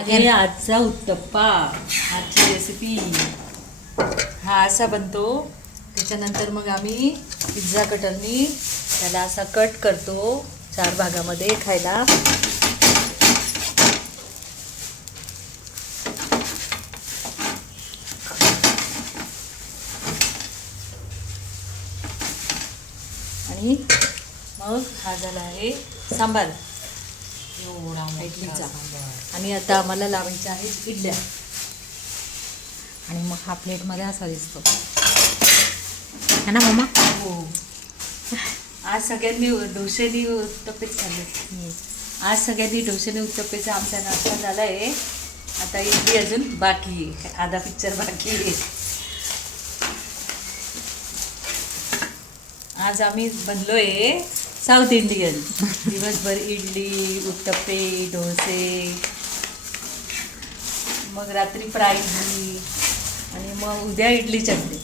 आणि आजचा उत्तप्पा, आजची रेसिपी हा असा बनतो. त्याच्यानंतर मग आम्ही पिझ्झा कटरनी त्याला असा कट करतो 4 भागामध्ये खायला. आणि मग हा झाला आहे सांबार इडलीचा. आणि आता आम्हाला लावायच्या आहेत इडल्या. आणि मग हा प्लेटमध्ये असा दिसतो है ना मम्मा. हो, आज सगळ्यांनी डोसेनी उत्तप्पेच खाल्ले. आज सगळ्यांनी डोसेने उत्तप्पेचा आमचा नाश्ता झाला आहे. आता इडली अजून बाकी आहे, आधा पिक्चर बाकी आहे. आज आम्ही बनलोय साऊथ इंडियन. दिवसभर इडली, उत्तप्पे, डोसे, मग रात्री फ्राय इडली आणि मग उद्या इडली चटणी.